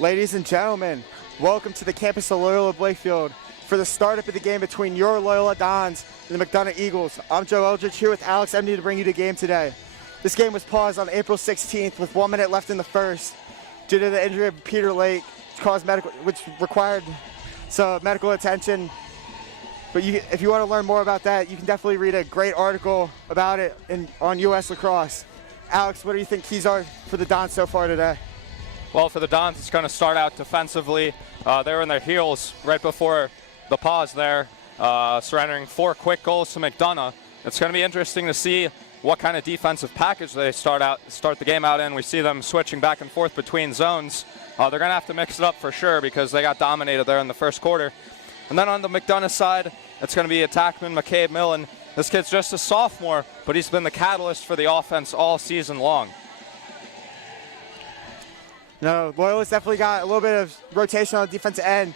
Ladies and gentlemen, welcome to the campus of Loyola Blakefield for the startup of the game between your Loyola Dons and the McDonogh Eagles. I'm Joe Eldridge here with Alex Emney to bring you the game today. This game was paused on April 16th with 1 minute left in the first due to the injury of Peter Lake, which required some medical attention. But if you want to learn more about that, you can definitely read a great article about it on US Lacrosse. Alex, what do you think keys are for the Dons so far today? Well, for the Dons, it's going to start out defensively. They were in their heels right before the pause there, surrendering 4 quick goals to McDonogh. It's going to be interesting to see what kind of defensive package they start the game out in. We see them switching back and forth between zones. They're going to have to mix it up for sure because they got dominated there in the first quarter. And then on the McDonogh side, it's going to be attackman McCabe Millen. This kid's just a sophomore, but he's been the catalyst for the offense all season long. No, Loyola's definitely got a little bit of rotation on the defensive end.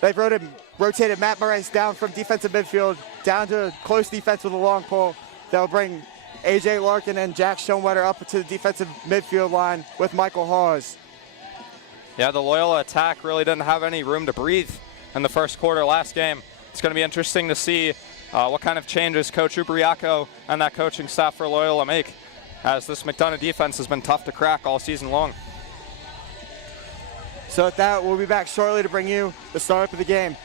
They've rotated Matt Moraes down from defensive midfield down to close defense with a long pole. They'll bring A.J. Larkin and Jack Schoenwetter up to the defensive midfield line with Michael Hawes. Yeah, the Loyola attack really didn't have any room to breathe in the first quarter last game. It's going to be interesting to see what kind of changes Coach Ubriaco and that coaching staff for Loyola make, as this McDonogh defense has been tough to crack all season long. So with that, we'll be back shortly to bring you the startup of the game.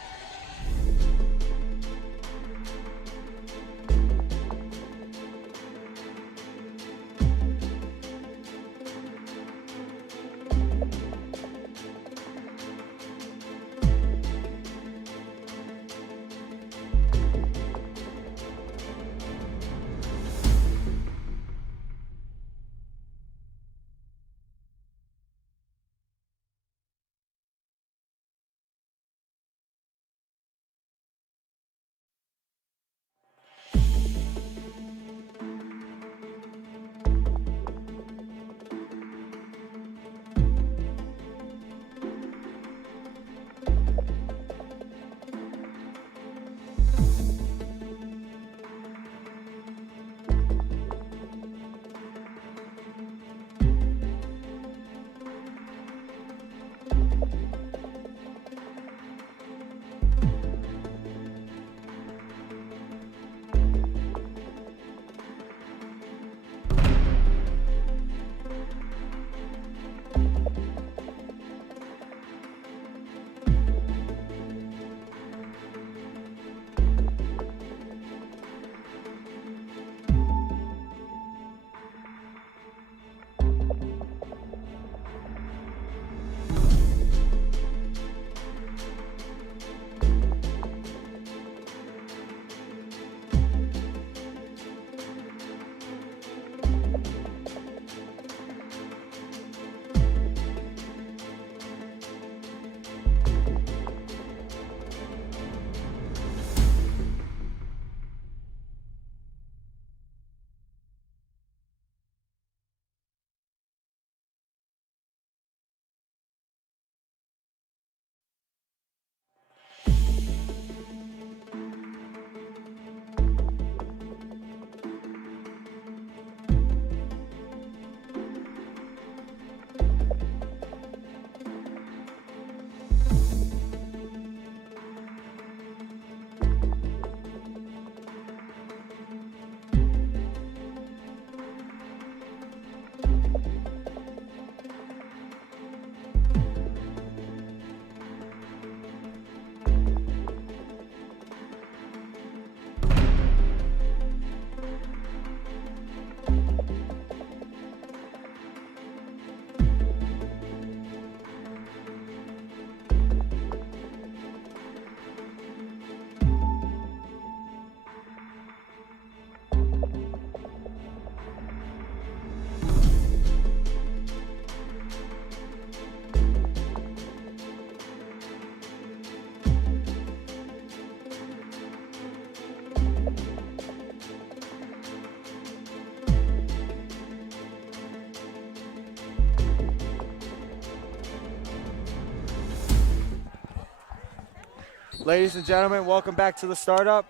Ladies and gentlemen, welcome back to the startup.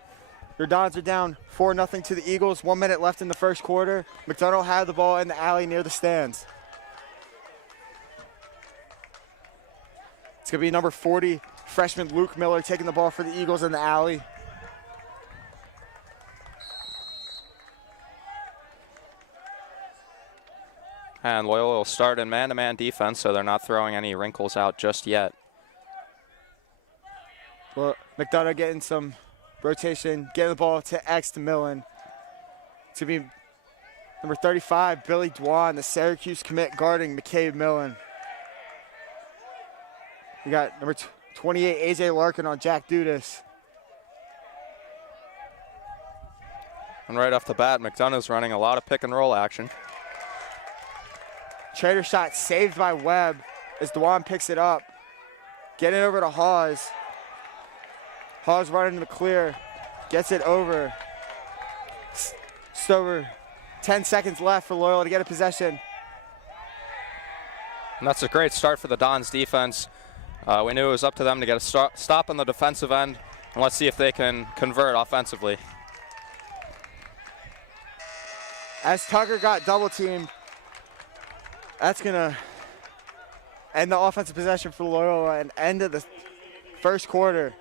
Your Dons are down 4-0 to the Eagles. 1 minute left in the first quarter. McDonogh had the ball in the alley near the stands. It's going to be number 40, freshman Luke Miller, taking the ball for the Eagles in the alley. And Loyola will start in man-to-man defense, so they're not throwing any wrinkles out just yet. Well, McDonogh getting some rotation, getting the ball to X to Millen. It's going to be number 35, Billy Dwan, the Syracuse commit, guarding McCabe Millen. We got number 28, AJ Larkin on Jack Dudas. And right off the bat, McDonough's running a lot of pick and roll action. Trader shot saved by Webb as Dwan picks it up. Getting it over to Hawes. Hawes running in the clear. Gets it over. Just over 10 seconds left for Loyola to get a possession. And that's a great start for the Dons defense. We knew it was up to them to get a stop on the defensive end. And let's see if they can convert offensively. As Tucker got double teamed, that's going to end the offensive possession for Loyola and end of the first quarter.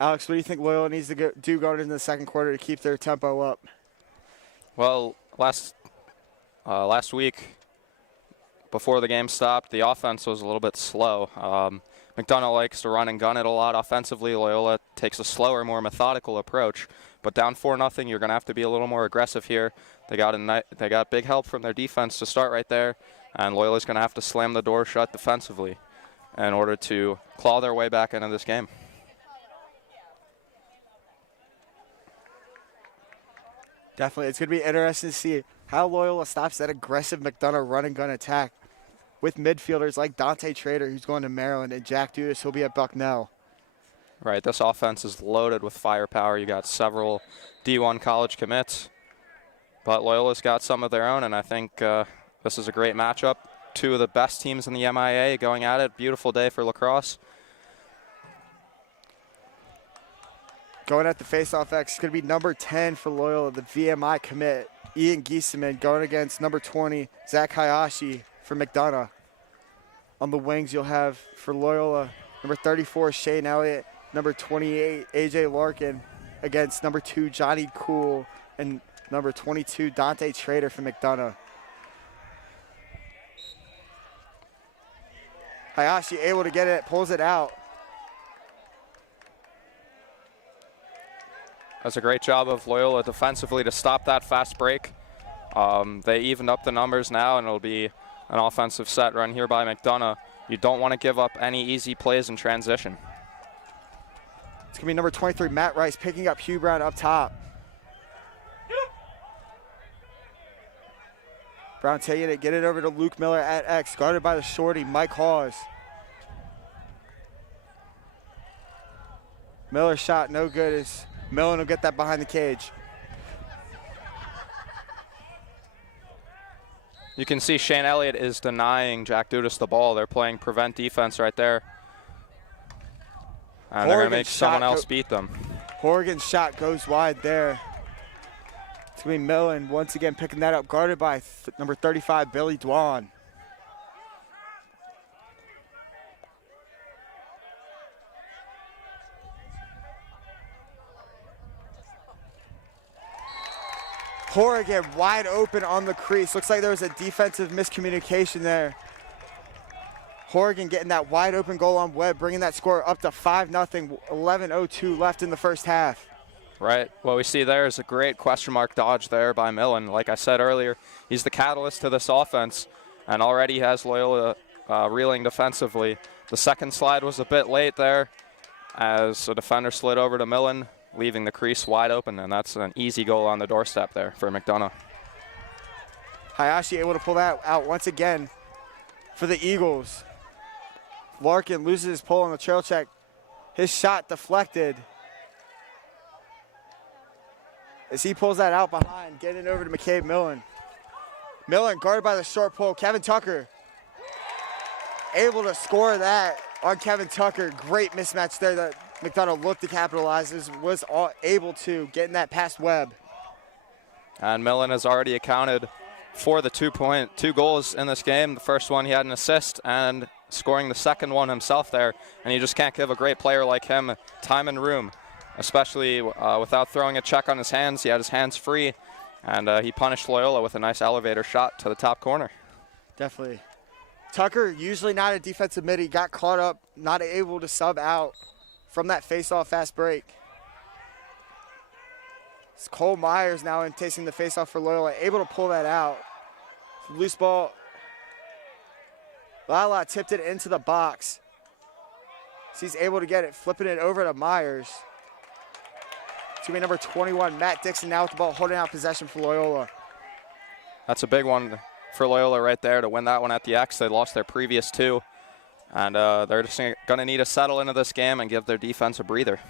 Alex, what do you think Loyola needs to do going into the second quarter to keep their tempo up? Well, last week, before the game stopped, the offense was a little bit slow. McDonogh likes to run and gun it a lot offensively. Loyola takes a slower, more methodical approach. But down 4-0, you're going to have to be a little more aggressive here. They got big help from their defense to start right there, and Loyola's going to have to slam the door shut defensively in order to claw their way back into this game. Definitely. It's going to be interesting to see how Loyola stops that aggressive McDonogh run and gun attack with midfielders like Dante Trader, who's going to Maryland, and Jack Dudas, who'll be at Bucknell. Right, this offense is loaded with firepower. You got several D1 college commits, but Loyola's got some of their own, and I think this is a great matchup. Two of the best teams in the MIA going at it. Beautiful day for lacrosse. Going at the face-off X, it's going to be number 10 for Loyola, the VMI commit, Ian Giesemann, going against number 20, Zach Hayashi for McDonogh. On the wings, you'll have for Loyola, number 34, Shane Elliott, number 28, AJ Larkin, against number 2, Johnny Cool, and number 22, Dante Trader for McDonogh. Hayashi able to get it, pulls it out. That's a great job of Loyola defensively to stop that fast break. They evened up the numbers now, and it'll be an offensive set run here by McDonogh. You don't want to give up any easy plays in transition. It's going to be number 23, Matt Rice, picking up Hugh Brown up top. Brown taking it, get it over to Luke Miller at X, guarded by the shorty, Mike Hawes. Miller's shot no good as Millen will get that behind the cage. You can see Shane Elliott is denying Jack Dudas the ball. They're playing prevent defense right there. And they're going to make someone else beat them. Horgan's shot goes wide there. It's going to be Millen once again picking that up, guarded by number 35, Billy Dwan. Horgan wide open on the crease. Looks like there was a defensive miscommunication there. Horgan getting that wide open goal on Webb, bringing that score up to 5-0, 11:02 left in the first half. Right. What we see there is a great question mark dodge there by Millen. Like I said earlier, he's the catalyst to this offense, and already has Loyola reeling defensively. The second slide was a bit late there as a defender slid over to Millen, leaving the crease wide open, and that's an easy goal on the doorstep there for McDonogh. Hayashi able to pull that out once again for the Eagles. Larkin loses his pull on the trail check. His shot deflected. As he pulls that out behind, getting it over to McCabe Millen. Millen guarded by the short pull. Kevin Tucker able to score that on Kevin Tucker. Great mismatch there that McDonogh looked to capitalize, was able to get in that past Webb. And Millen has already accounted for the 2 goals in this game. The first one, he had an assist, and scoring the second one himself there. And you just can't give a great player like him time and room, especially without throwing a check on his hands. He had his hands free, and he punished Loyola with a nice elevator shot to the top corner. Definitely. Tucker, usually not a defensive mid, he got caught up, not able to sub out from that face-off fast break. It's Cole Myers now in tasting the face-off for Loyola, able to pull that out. Loose ball. Lala tipped it into the box. So he's able to get it, flipping it over to Myers. It's going to be number 21, Matt Dixon, now with the ball, holding out possession for Loyola. That's a big one for Loyola right there to win that one at the X. They lost their previous 2, and they're just going to need to settle into this game and give their defense a breather.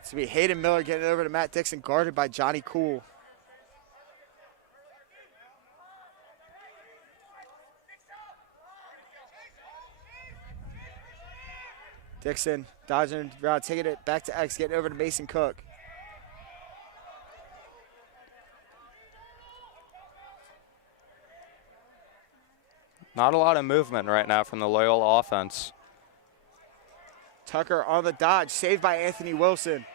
It's going to be Hayden Miller getting over to Matt Dixon, guarded by Johnny Cool. Dixon dodging around, taking it back to X, getting over to Mason Cook. Not a lot of movement right now from the Loyola offense. Tucker on the dodge, saved by Anthony Wilson.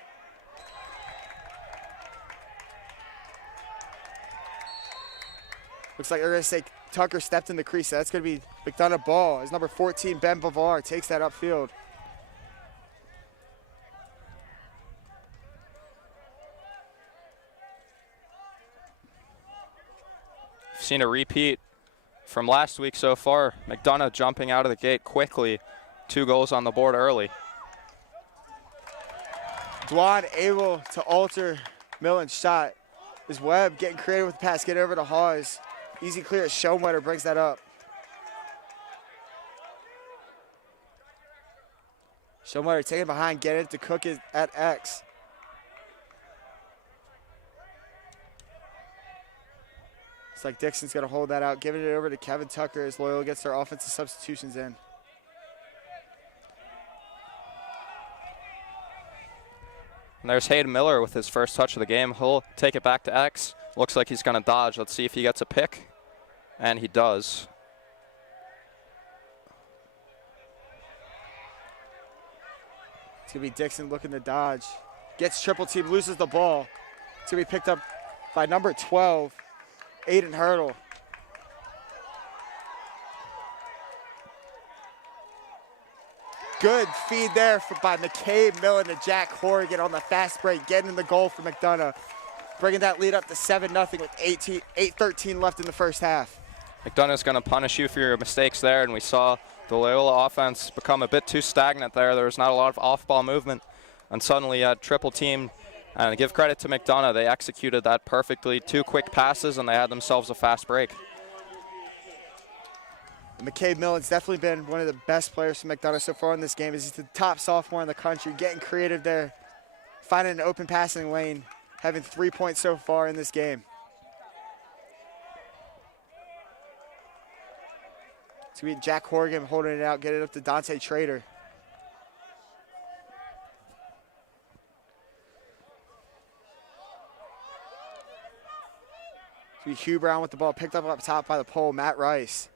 Looks like they're going to say Tucker stepped in the crease. So that's going to be McDonogh ball as number 14, Ben Bavar, takes that upfield. Seen a repeat from last week so far. McDonogh jumping out of the gate quickly. 2 goals on the board early. Dwan able to alter Millen's shot. Is Webb getting creative with the pass, get over to Hawes. Easy clear as Schoenwetter brings that up. Schoenwetter taking behind, getting it to Cook at X. Looks like Dixon's going to hold that out, giving it over to Kevin Tucker as Loyola gets their offensive substitutions in. And there's Hayden Miller with his first touch of the game. He'll take it back to X. Looks like he's going to dodge. Let's see if he gets a pick. And he does. It's going to be Dixon looking to dodge. Gets triple team, loses the ball. It's going to be picked up by number 12, Aiden Hurdle. Good feed there by McCabe Millen to Jack Horrigan on the fast break, getting in the goal for McDonogh, bringing that lead up to 7-0 with 8:13 left in the first half. McDonogh's going to punish you for your mistakes there, and we saw the Loyola offense become a bit too stagnant there. There was not a lot of off-ball movement, and suddenly triple team. And give credit to McDonogh, they executed that perfectly. 2 quick passes, and they had themselves a fast break. McCabe Millen's definitely been one of the best players for McDonogh so far in this game. He's the top sophomore in the country, getting creative there, finding an open passing lane, having 3 points so far in this game. It's going to be Jack Horrigan holding it out, getting it up to Dante Trader. It's going to be Hugh Brown with the ball, picked up top by the pole, Matt Rice.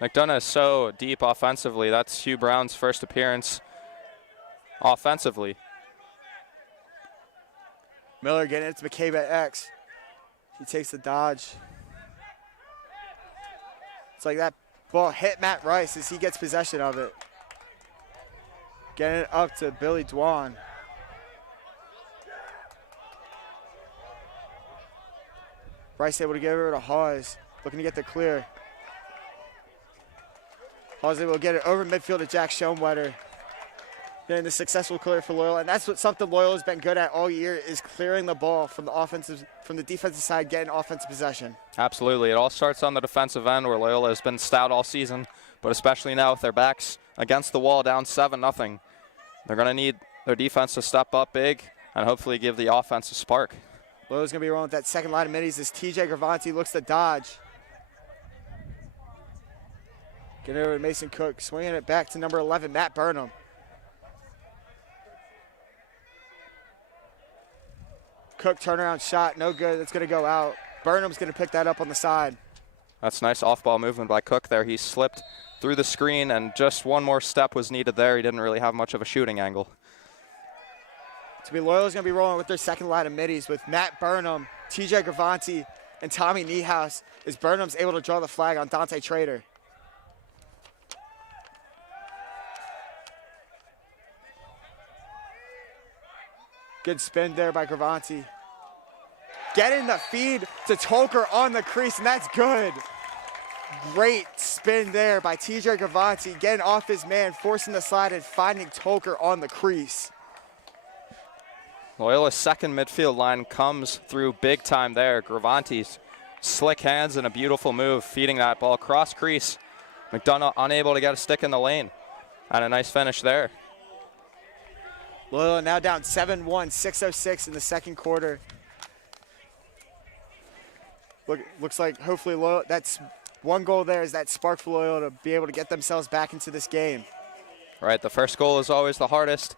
McDonogh is so deep offensively. That's Hugh Brown's first appearance offensively. Miller getting it to McCabe at X. He takes the dodge. It's like that ball hit Matt Rice as he gets possession of it. Getting it up to Billy Dwan. Rice able to get over to Hawes, looking to get the clear. Hawes able to get it over midfield to Jack Schoenwetter. Getting the successful clear for Loyola, and that's something Loyola's been good at all year, is clearing the ball from the defensive side, getting offensive possession. Absolutely, it all starts on the defensive end where Loyola has been stout all season, but especially now with their backs against the wall down 7-0. They're going to need their defense to step up big and hopefully give the offense a spark. Loyola's going to be rolling with that second line of middies as TJ Gravanti looks to dodge. Getting over to Mason Cook, swinging it back to number 11, Matt Burnham. Cook turnaround shot, no good. That's going to go out. Burnham's going to pick that up on the side. That's nice off-ball movement by Cook there. He slipped through the screen, and just one more step was needed there. He didn't really have much of a shooting angle. Loyola's going to be rolling with their second line of middies with Matt Burnham, TJ Gravanti, and Tommy Niehaus, as Burnham's able to draw the flag on Dante Trader. Good spin there by Gravanti. Getting the feed to Tolker on the crease, and that's good. Great spin there by TJ Gravanti, getting off his man, forcing the slide, and finding Tolker on the crease. Loyola's second midfield line comes through big time there. Gravanti's slick hands and a beautiful move, feeding that ball cross crease. McDonogh unable to get a stick in the lane, and a nice finish there. Loyola now down 7-1, 6:06 in the second quarter. Looks like hopefully Loyola, that's one goal there, is that spark for Loyola to be able to get themselves back into this game. Right, the first goal is always the hardest,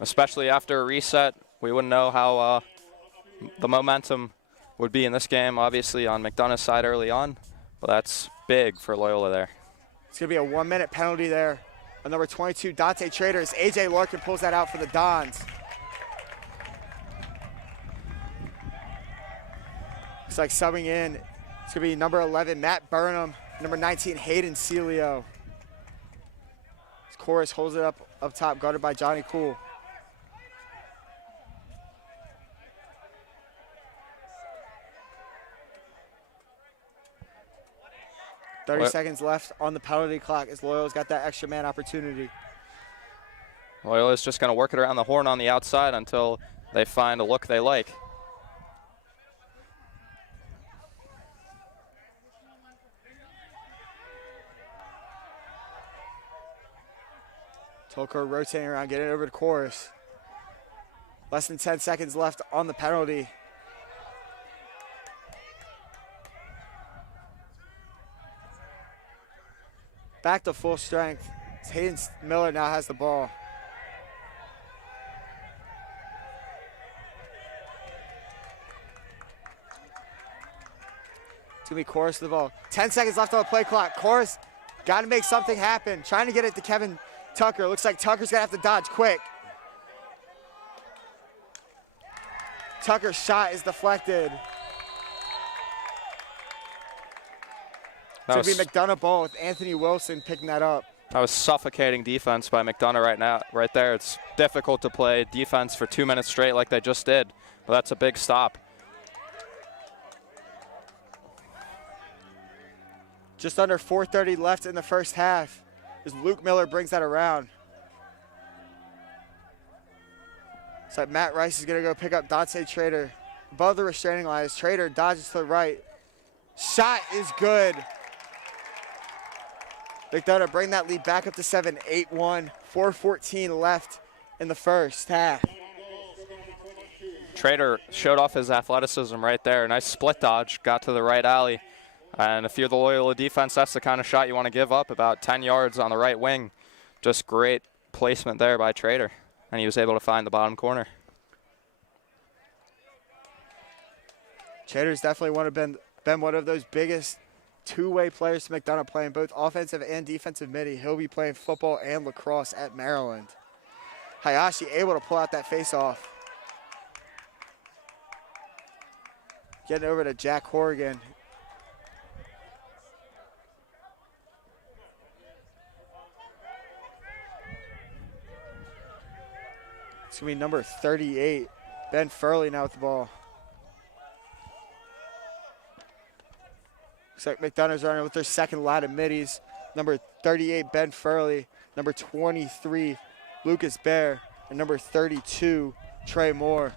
especially after a reset. We wouldn't know how the momentum would be in this game, obviously on McDonogh's side early on, but that's big for Loyola there. It's going to be a 1-minute penalty there on number 22, Dante Trader, as A.J. Larkin pulls that out for the Dons. Looks like subbing in, it's going to be number 11, Matt Burnham, number 19, Hayden Celio. Chorus holds it up top, guarded by Johnny Cool. Thirty seconds left on the penalty clock as Loyola's got that extra man opportunity. Loyola's just going to work it around the horn on the outside until they find a look they like. Tolker rotating around, getting it over to Chorus. Less than 10 seconds left on the penalty. Back to full strength. Hayden Miller now has the ball. It's going to be Chorus to the ball. 10 seconds left on the play clock. Chorus got to make something happen. Trying to get it to Kevin Tucker. Looks like Tucker's going to have to dodge quick. Tucker's shot is deflected. It's going to be McDonogh ball with Anthony Wilson picking that up. That was suffocating defense by McDonogh right there. It's difficult to play defense for 2 minutes straight like they just did, but that's a big stop. Just under 4:30 left in the first half as Luke Miller brings that around. So Matt Rice is going to go pick up Dante Trader above the restraining line as Trader dodges to the right. Shot is good. McDonogh bring that lead back up to 7, 8-1, 4:14 left in the first half. Trader showed off his athleticism right there. Nice split dodge, got to the right alley. And if you're the Loyola defense, that's the kind of shot you want to give up, about 10 yards on the right wing. Just great placement there by Trader, and he was able to find the bottom corner. Trader's definitely been one of those biggest two-way players to McDonogh, playing both offensive and defensive midi. He'll be playing football and lacrosse at Maryland. Hayashi able to pull out that face-off. Getting over to Jack Horrigan. It's going to be number 38, Ben Furley now with the ball. Looks like McDonogh's running with their second line of middies. Number 38, Ben Furley. Number 23, Lucas Bear. And number 32, Trey Moore.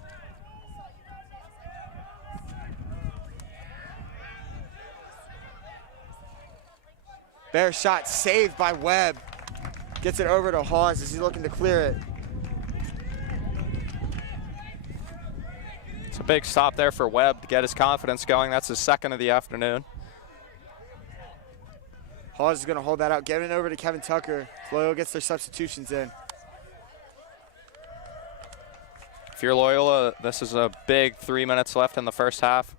Bear shot saved by Webb. Gets it over to Hawes as he's looking to clear it. It's a big stop there for Webb to get his confidence going. That's his second of the afternoon. Hawes is going to hold that out, giving it over to Kevin Tucker. Loyola gets their substitutions in. If you're Loyola, this is a big 3 minutes left in the first half.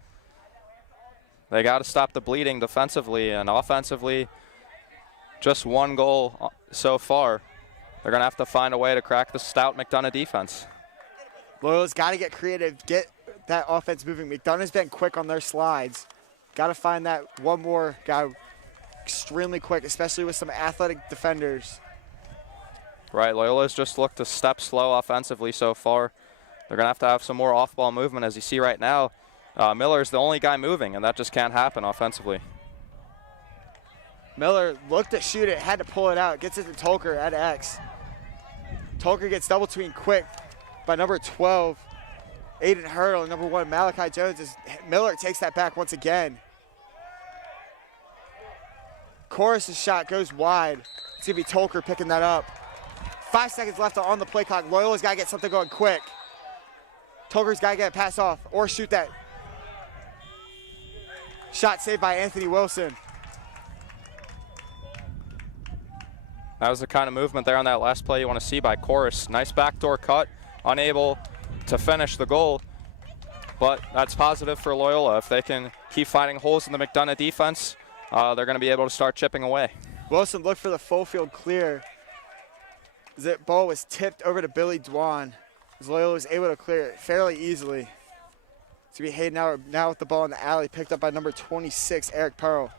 They got to stop the bleeding defensively and offensively. Just one goal so far. They're going to have to find a way to crack the stout McDonogh defense. Loyola's got to get creative, get that offense moving. McDonogh's been quick on their slides. Got to find that one more guy extremely quick, especially with some athletic defenders. Right, Loyola's just looked a step slow offensively so far. They're going to have some more off-ball movement. As you see right now, Miller's the only guy moving, and that just can't happen offensively. Miller looked to shoot it, had to pull it out. Gets it to Tolker at X. Tolker gets double tween quick by number 12, Aiden Hurdle, and number 1, Malachi Jones. As Miller takes that back once again. Chorus's shot goes wide. It's going to be Tolker picking that up. 5 seconds left on the play clock. Loyola's got to get something going quick. Tolker's got to get a pass off or shoot that. Shot saved by Anthony Wilson. That was the kind of movement there on that last play you want to see by Chorus. Nice backdoor cut, unable to finish the goal. But that's positive for Loyola. If they can keep finding holes in the McDonogh defense, they're going to be able to start chipping away. Wilson looked for the full field clear. The ball was tipped over to Billy Dwan. As Loyola was able to clear it fairly easily. To be Hayden now with the ball in the alley, picked up by number 26, Eric Pearl.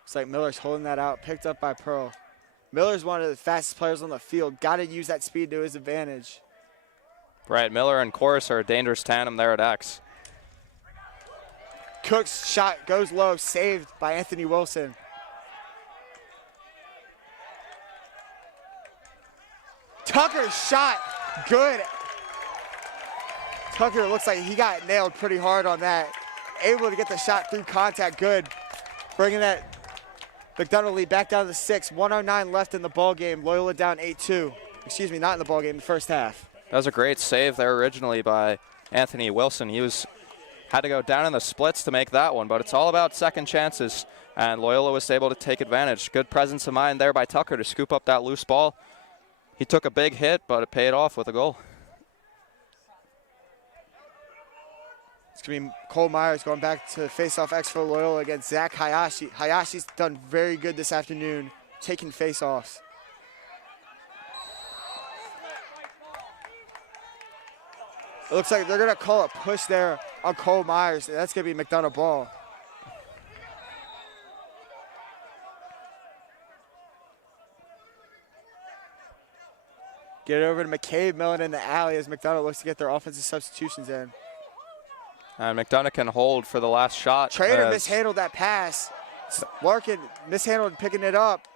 Looks like Miller's holding that out, picked up by Pearl. Miller's one of the fastest players on the field. Got to use that speed to his advantage. Right, Miller and Chorus are a dangerous tandem there at X. Cook's shot goes low, saved by Anthony Wilson. Tucker's shot, good. Tucker looks like he got nailed pretty hard on that. Able to get the shot through contact, good. Bringing that McDonogh lead back down to 6. 1:09 left in the ball game. Loyola down 8-2. Excuse me, not in the ball game, the first half. That was a great save there originally by Anthony Wilson. He had to go down in the splits to make that one, but it's all about second chances, and Loyola was able to take advantage. Good presence of mind there by Tucker to scoop up that loose ball. He took a big hit, but it paid off with a goal. It's going to be Cole Myers going back to face-off X for Loyola against Zach Hayashi. Hayashi's done very good this afternoon, taking face-offs. It looks like they're going to call a push there on Cole Myers. That's going to be McDonogh ball. Get it over to McCabe Millen in the alley as McDonogh looks to get their offensive substitutions in. And McDonogh can hold for the last shot. Trader mishandled that pass. Larkin mishandled picking it up.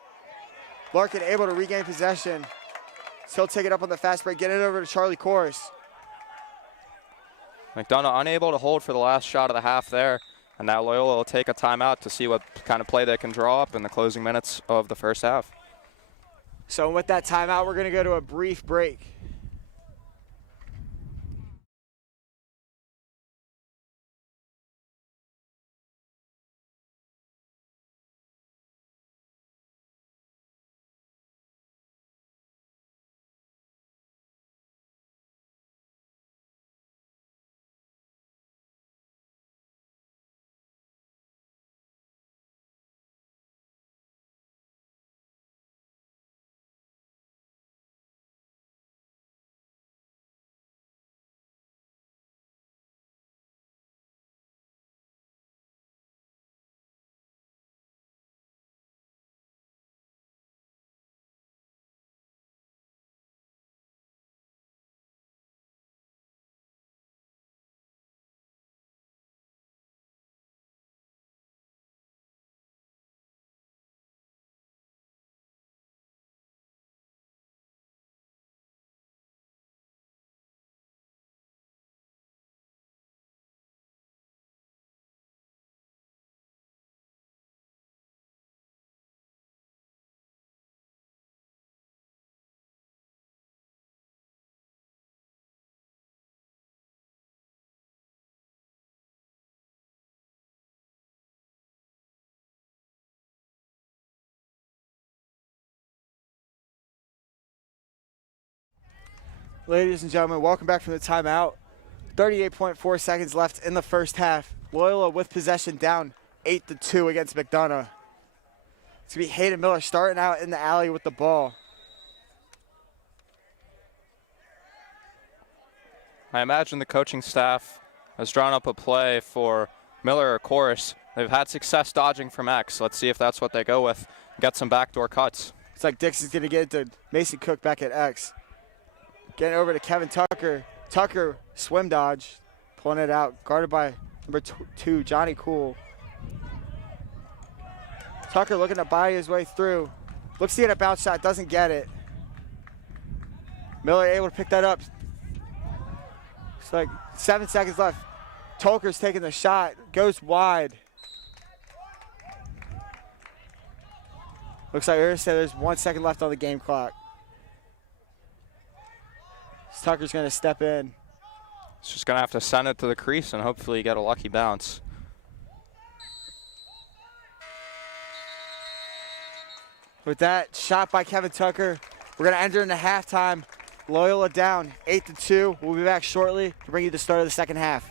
Larkin able to regain possession. Still take it up on the fast break. Get it over to Charlie Course. McDonogh unable to hold for the last shot of the half there. And now Loyola will take a timeout to see what kind of play they can draw up in the closing minutes of the first half. So with that timeout, we're going to go to a brief break. Ladies and gentlemen, welcome back from the timeout. 38.4 seconds left in the first half. Loyola with possession down 8-2 against McDonogh. It's going to be Hayden Miller starting out in the alley with the ball. I imagine the coaching staff has drawn up a play for Miller or Chorus. They've had success dodging from X. Let's see if that's what they go with. Get some backdoor cuts. It's like Dixon's going to get it to Mason Cook back at X. Getting over to Kevin Tucker. Tucker, swim dodge, pulling it out. Guarded by number 2, Johnny Cool. Tucker looking to buy his way through. Looks to get a bounce shot, doesn't get it. Miller able to pick that up. It's like 7 seconds left. Tolker's taking the shot, goes wide. Looks like there's 1 second left on the game clock. Tucker's going to step in. He's just going to have to send it to the crease and hopefully get a lucky bounce. With that shot by Kevin Tucker, we're going to enter into halftime. Loyola down 8-2. We'll be back shortly to bring you the start of the second half.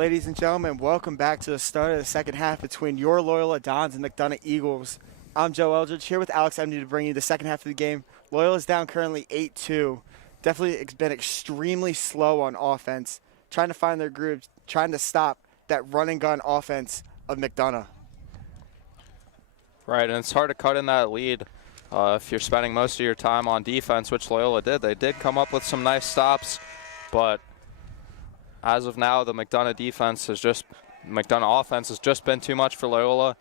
Ladies and gentlemen, welcome back to the start of the second half between your Loyola Dons and McDonogh Eagles. I'm Joe Eldridge here with Alex MD to bring you the second half of the game. Loyola's down currently 8-2. Definitely been extremely slow on offense, trying to find their groups, trying to stop that run and gun offense of McDonogh. Right, and it's hard to cut in that lead if you're spending most of your time on defense, which Loyola did. They did come up with some nice stops, but as of now, the McDonogh offense has just been too much for Loyola.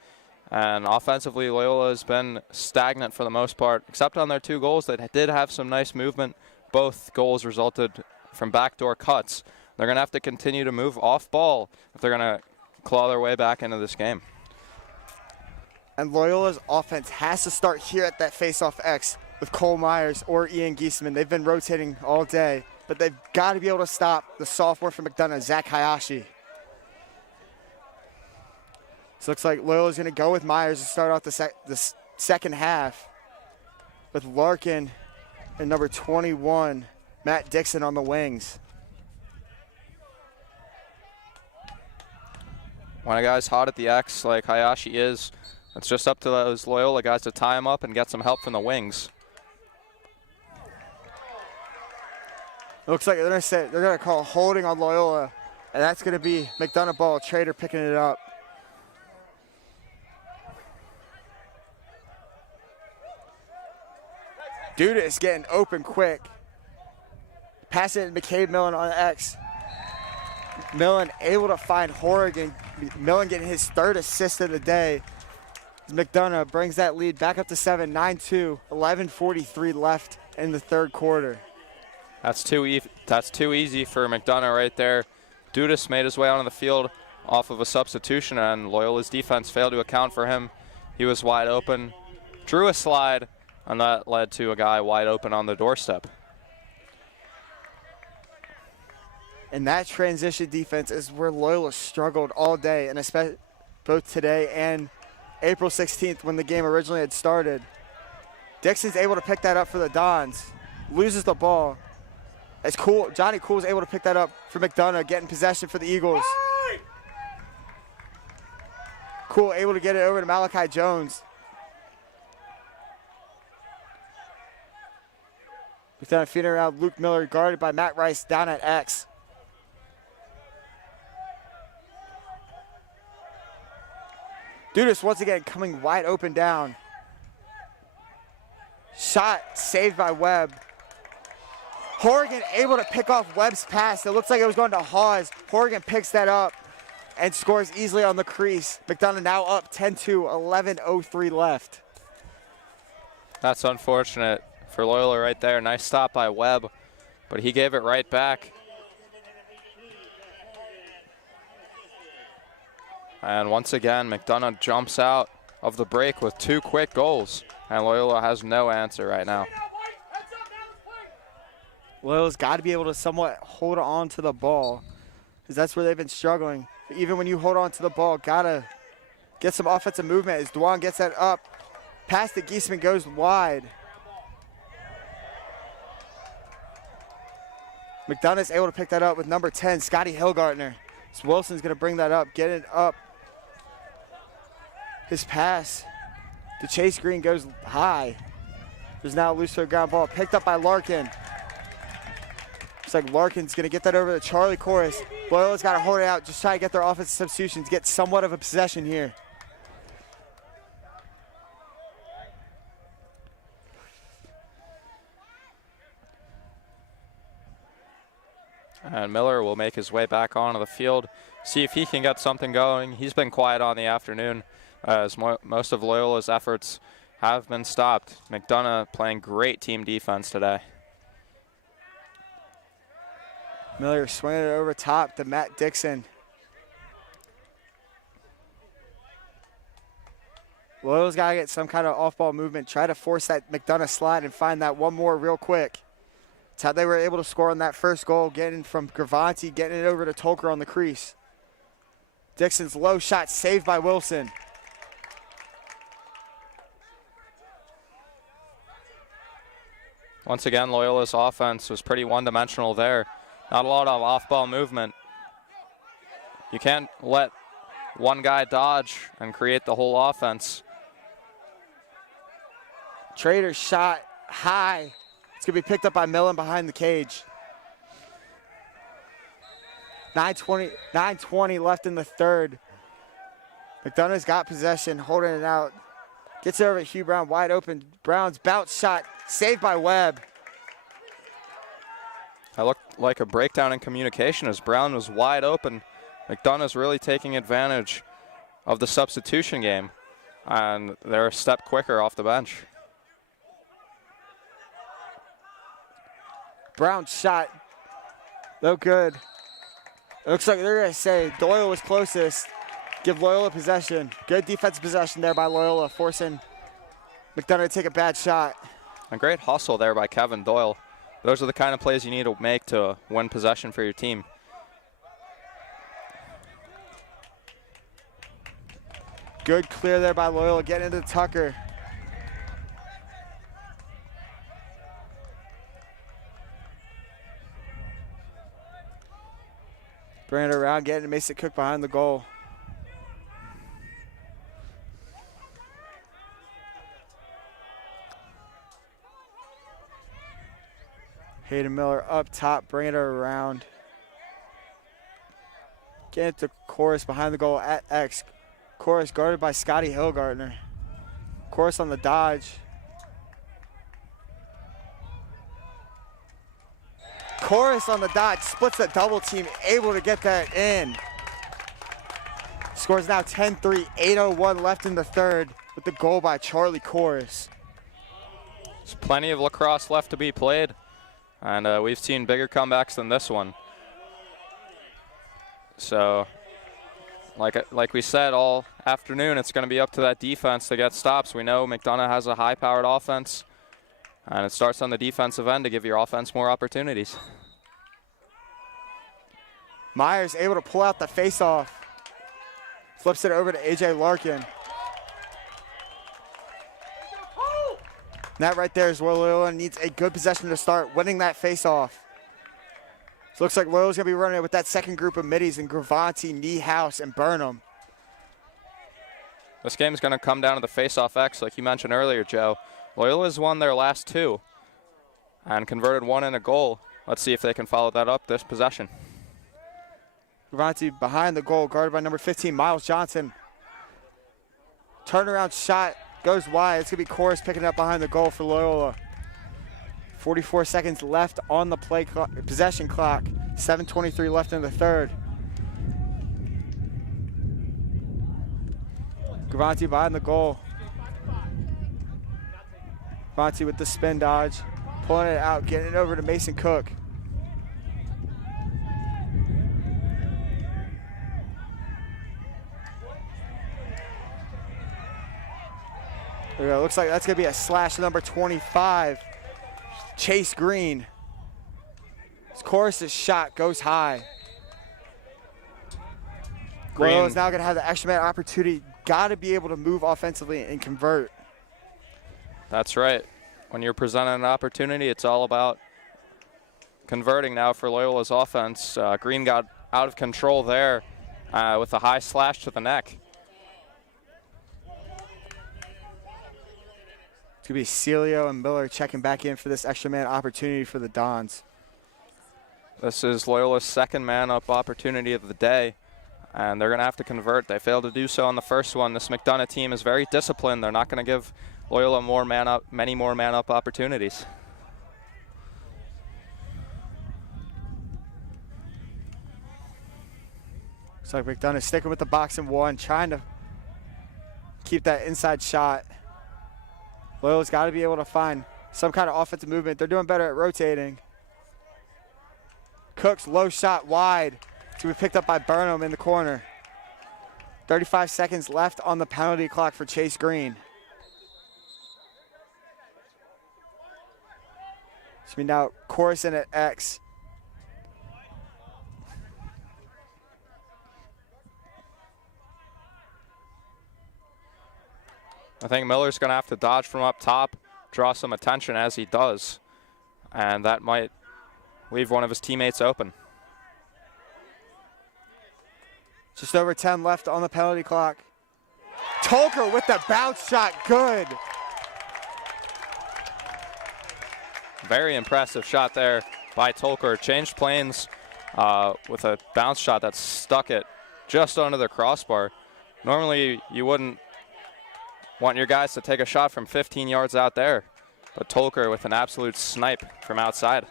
And offensively, Loyola has been stagnant for the most part, except on their 2 goals. They did have some nice movement. Both goals resulted from backdoor cuts. They're going to have to continue to move off ball if they're going to claw their way back into this game. And Loyola's offense has to start here at that face-off X with Cole Myers or Ian Giesman. They've been rotating all day, but they've got to be able to stop the sophomore from McDonogh, Zach Hayashi. So looks like Loyola's going to go with Myers to start off the second half with Larkin and number 21, Matt Dixon on the wings. When a guy's hot at the X like Hayashi is, it's just up to those Loyola guys to tie him up and get some help from the wings. Looks like they're going to call holding on Loyola, and that's going to be McDonogh ball. Trader picking it up. Dudas getting open quick. Pass it to McCabe Millen on X. Millen able to find Horrigan. Millen getting his 3rd assist of the day. McDonogh brings that lead back up to 7, 9-2, 11:43 left in the 3rd quarter. That's too easy for McDonogh right there. Dudas made his way onto the field off of a substitution, and Loyola's defense failed to account for him. He was wide open, drew a slide, and that led to a guy wide open on the doorstep. And that transition defense is where Loyola struggled all day, and especially both today and April 16th when the game originally had started. Dixon's able to pick that up for the Dons, loses the ball. As Johnny Cool's able to pick that up for McDonogh, getting possession for the Eagles. Cool able to get it over to Malachi Jones. McDonogh feeding around Luke Miller, guarded by Matt Rice down at X. Dudas once again coming wide open down. Shot saved by Webb. Horrigan able to pick off Webb's pass. It looks like it was going to Hawes. Horrigan picks that up and scores easily on the crease. McDonogh now up 10-2, 11:03 left. That's unfortunate for Loyola right there. Nice stop by Webb, but he gave it right back. And once again, McDonogh jumps out of the break with 2 quick goals, and Loyola has no answer right now. Loyola's got to be able to somewhat hold on to the ball, because that's where they've been struggling. But even when you hold on to the ball, got to get some offensive movement as Dwan gets that up. Pass to Giesman goes wide. McDonogh's able to pick that up with number 10, Scotty Hillgartner. So Wilson's going to bring that up, get it up. His pass to Chase Green goes high. There's now a loose throw ground ball picked up by Larkin. Looks like Larkin's going to get that over to Charlie Corris. Loyola's got to hold it out, just try to get their offensive substitutions, get somewhat of a possession here. And Miller will make his way back onto the field, see if he can get something going. He's been quiet on the afternoon as most of Loyola's efforts have been stopped. McDonogh playing great team defense today. Miller swinging it over top to Matt Dixon. Loyola's got to get some kind of off-ball movement, try to force that McDonogh slide and find that one more real quick. That's how they were able to score on that first goal, getting from Gravanti, getting it over to Tolker on the crease. Dixon's low shot saved by Wilson. Once again, Loyola's offense was pretty one-dimensional there. Not a lot of off-ball movement. You can't let one guy dodge and create the whole offense. Trader's shot high. It's going to be picked up by Millen behind the cage. 9:20 left in the third. McDonough's got possession, holding it out. Gets it over to Hugh Brown, wide open. Brown's bounce shot, saved by Webb. That looked like a breakdown in communication as Brown was wide open. McDonough's really taking advantage of the substitution game, and they're a step quicker off the bench. Brown's shot, no good. It looks like they're going to say Doyle was closest. Give Loyola possession. Good defensive possession there by Loyola, forcing McDonogh to take a bad shot. A great hustle there by Kevin Doyle. Those are the kind of plays you need to make to win possession for your team. Good clear there by Loyola, getting into Tucker. Bringing it around, getting to Mason Cook behind the goal. Hayden Miller up top, bringing it around. Getting it to Chorus behind the goal at X. Chorus guarded by Scotty Hillgartner. Chorus on the dodge. Chorus on the dodge, splits the double team, able to get that in. Scores now 10-3, 8:01 left in the third with the goal by Charlie Chorus. There's plenty of lacrosse left to be played, and we've seen bigger comebacks than this one. So, like we said all afternoon, it's going to be up to that defense to get stops. We know McDonogh has a high-powered offense, and it starts on the defensive end to give your offense more opportunities. Myers able to pull out the face-off. Flips it over to A.J. Larkin. And that right there is where Loyola needs a good possession to start winning that face-off. So looks like Loyola's going to be running it with that second group of middies in Gravanti, Niehaus, and Burnham. This game is going to come down to the face-off X, like you mentioned earlier, Joe. Loyola's won their last two and converted one in a goal. Let's see if they can follow that up this possession. Gravanti behind the goal, guarded by number 15, Miles Johnson. Turnaround shot goes wide. It's going to be Chorus picking it up behind the goal for Loyola. 44 seconds left on the possession clock. 7:23 left in the third. Gravanti behind the goal. Gravanti with the spin dodge. Pulling it out, getting it over to Mason Cook. There we go. Looks like that's going to be a slash number 25. Chase Green. Chorus's shot goes high. Loyola's now going to have the extra man opportunity. Got to be able to move offensively and convert. That's right. When you're presented an opportunity, it's all about converting now for Loyola's offense. Green got out of control there with a high slash to the neck. It's going to be Celio and Miller checking back in for this extra man opportunity for the Dons. This is Loyola's second man-up opportunity of the day, and they're going to have to convert. They failed to do so on the first one. This McDonogh team is very disciplined. They're not going to give Loyola many more man-up opportunities. Looks like McDonogh sticking with the box and one, trying to keep that inside shot. Loyola's got to be able to find some kind of offensive movement. They're doing better at rotating. Cook's low shot wide. It's going to be picked up by Burnham in the corner. 35 seconds left on the penalty clock for Chase Green. It's going to be now Corson at X. I think Miller's going to have to dodge from up top, draw some attention as he does, and that might leave one of his teammates open. Just over 10 left on the penalty clock. Tolker with the bounce shot, good. Very impressive shot there by Tolker. Changed planes with a bounce shot that stuck it just under the crossbar. Normally you wouldn't want your guys to take a shot from 15 yards out there, but Tolker with an absolute snipe from outside.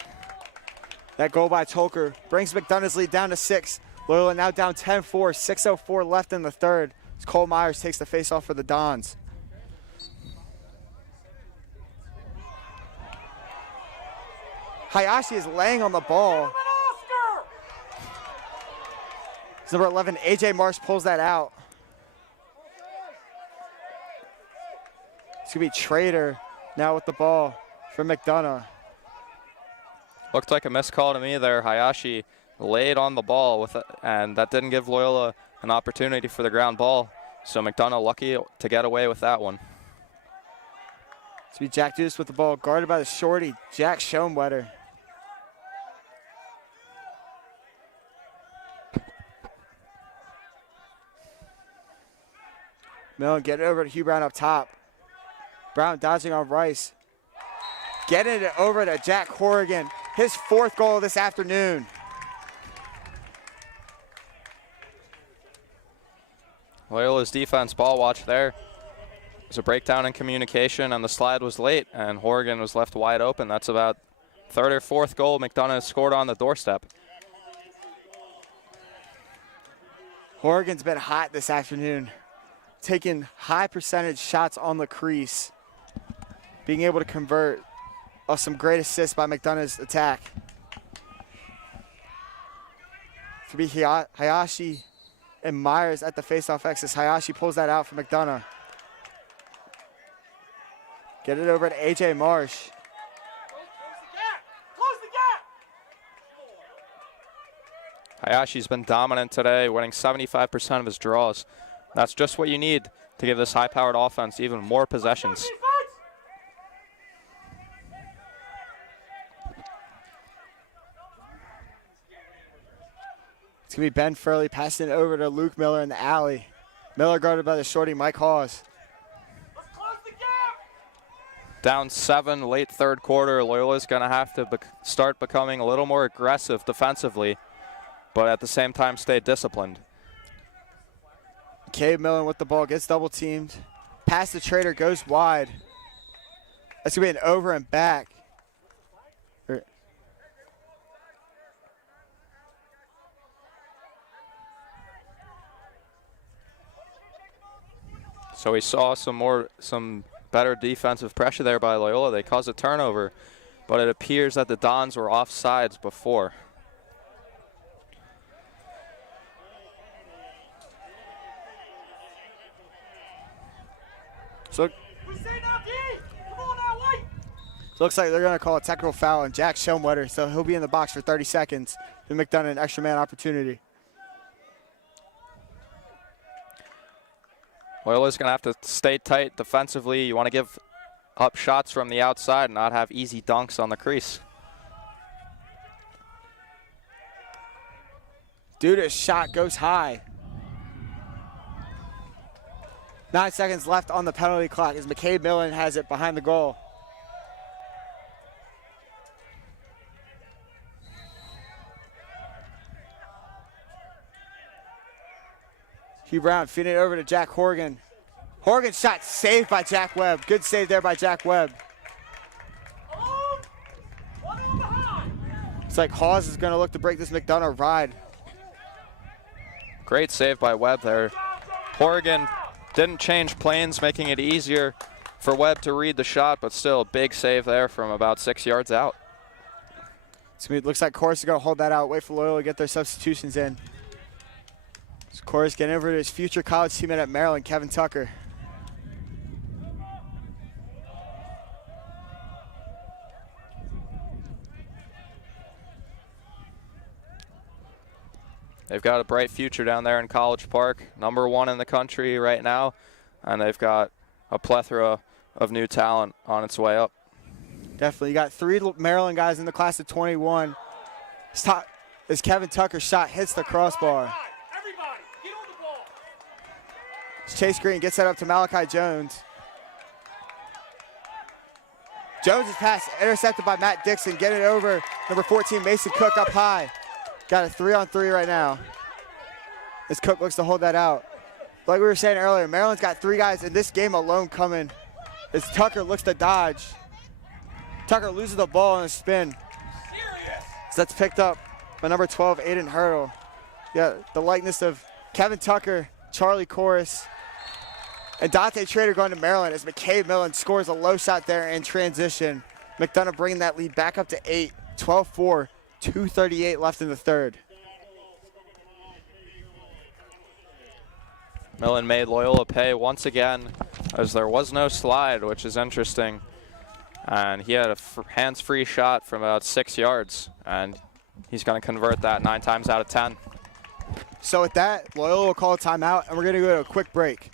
That goal by Tolker brings McDonogh's lead down to 6. Loyola now down 10-4, 6:04 left in the third. As Cole Myers takes the face-off for the Dons. Hayashi is laying on the ball. It's number 11, AJ Marsh pulls that out. It's going to be Trader now with the ball for McDonogh. Looked like a missed call to me there. Hayashi laid on the ball with it, and that didn't give Loyola an opportunity for the ground ball. So McDonogh lucky to get away with that one. It's going to be Jack Deuce with the ball, guarded by the shorty, Jack Schoenwetter. Millen getting over to Hugh Brown up top. Brown dodging on Rice. Getting it over to Jack Horrigan. His 4th goal this afternoon. Loyola's defense ball watch there. There's a breakdown in communication, and the slide was late, and Horrigan was left wide open. That's about 3rd or 4th goal McDonogh scored on the doorstep. Horrigan's been hot this afternoon, taking high percentage shots on the crease, being able to convert off some great assists by McDonough's attack. To be Hayashi and Myers at the faceoff X as Hayashi pulls that out for McDonogh. Get it over to AJ Marsh. Hayashi's been dominant today, winning 75% of his draws. That's just what you need to give this high-powered offense even more possessions. It's going to be Ben Furley passing it over to Luke Miller in the alley. Miller guarded by the shorty, Mike Hawes. Down 7, late 3rd quarter. Loyola's going to have to start becoming a little more aggressive defensively, but at the same time stay disciplined. Cade Millen with the ball, gets double teamed. Pass to Trader, goes wide. That's going to be an over and back. So we saw some better defensive pressure there by Loyola. They caused a turnover, but it appears that the Dons were offsides before. So looks like they're going to call a technical foul on Jack Schoenwetter, so he'll be in the box for 30 seconds. Give McDonogh an extra man opportunity. Loyola's going to have to stay tight defensively. You want to give up shots from the outside and not have easy dunks on the crease. Duda's shot goes high. 9 seconds left on the penalty clock as McCabe Millen has it behind the goal. Hugh Brown feeding it over to Jack Horgan. Horgan's shot saved by Jack Webb. Good save there by Jack Webb. It's like Hawes is going to look to break this McDonogh ride. Great save by Webb there. Horgan didn't change planes, making it easier for Webb to read the shot, but still a big save there from about 6 yards out. So it looks like Corus is going to hold that out, wait for Loyola to get their substitutions in. So Corus getting over to his future college teammate at Maryland, Kevin Tucker. They've got a bright future down there in College Park, #1 in the country right now, and they've got a plethora of new talent on its way up. Definitely. You got 3 Maryland guys in the class of 21. As Kevin Tucker's shot hits the crossbar. Chase Green gets that up to Malachi Jones. Jones' pass intercepted by Matt Dixon. Get it over. Number 14, Mason Cook up high. Got a 3-on-3 right now. As Cook looks to hold that out. Like we were saying earlier, Maryland's got 3 guys in this game alone coming. As Tucker looks to dodge. Tucker loses the ball in a spin. So that's picked up by number 12, Aiden Hurdle. Yeah, the likeness of Kevin Tucker, Charlie Corris, and Dante Trader going to Maryland as McCabe Millen scores a low shot there in transition. McDonogh bringing that lead back up to 8, 12-4, 2:38 left in the third. Millen made Loyola pay once again as there was no slide, which is interesting. And he had a hands-free shot from about 6 yards, and he's going to convert that 9 times out of 10. So with that, Loyola will call a timeout, and we're going to go to a quick break.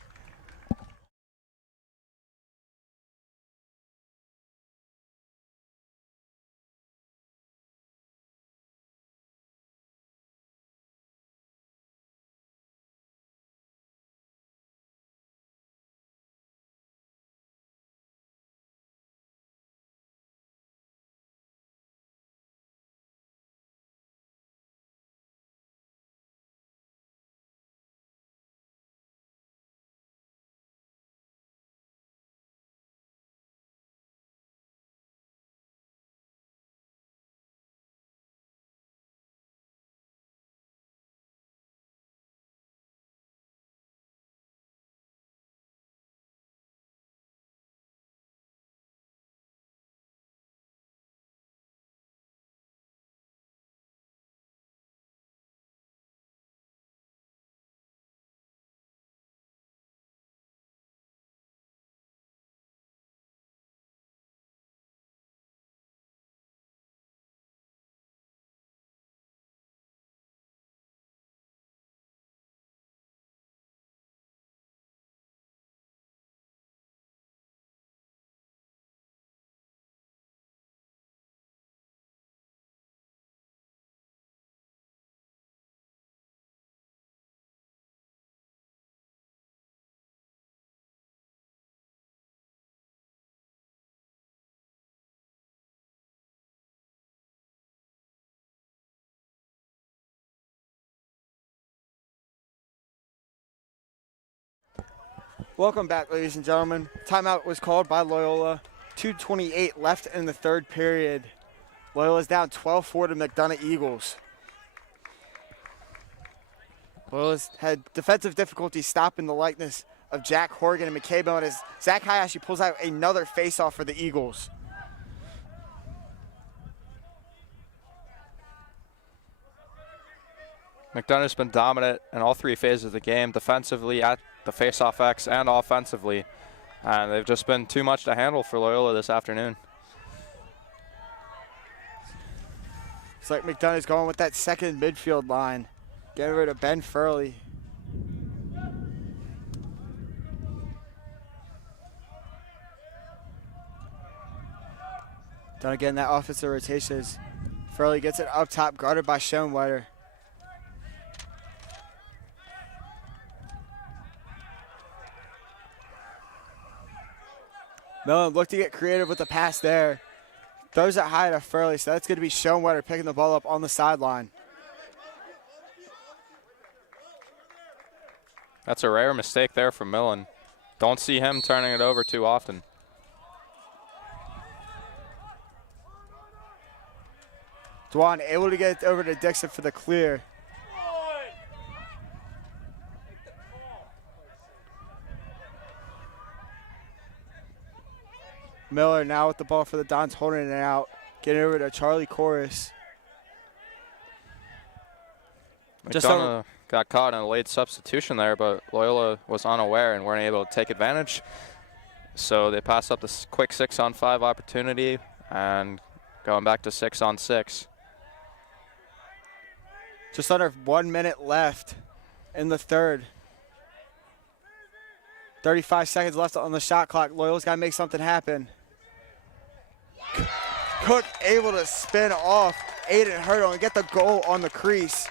Welcome back, ladies and gentlemen. Timeout was called by Loyola. 2:28 left in the third period. Loyola's down 12-4 to McDonogh Eagles. Loyola's had defensive difficulty stopping the likeness of Jack Horgan and McCabe Millen as Zach Hayashi pulls out another face-off for the Eagles. McDonogh's been dominant in all 3 phases of the game, defensively, at the face-off X, and offensively. And they've just been too much to handle for Loyola this afternoon. It's like McDonough's going with that second midfield line. Getting rid of Ben Furley. Done again that offensive rotation as Furley gets it up top, guarded by Schoenwetter. Millen looked to get creative with the pass there. Throws it high to Furley, so that's going to be Schoenwetter picking the ball up on the sideline. That's a rare mistake there from Millen. Don't see him turning it over too often. Dwan able to get it over to Dixon for the clear. Miller now with the ball for the Dons, holding it out. Getting over to Charlie Corris. McDonogh got caught in a late substitution there, but Loyola was unaware and weren't able to take advantage. So they passed up this quick 6-on-5 opportunity and going back to 6-on-6. Just under 1 minute left in the third. 35 seconds left on the shot clock. Loyola's got to make something happen. Cook able to spin off Aiden Hurdle and get the goal on the crease.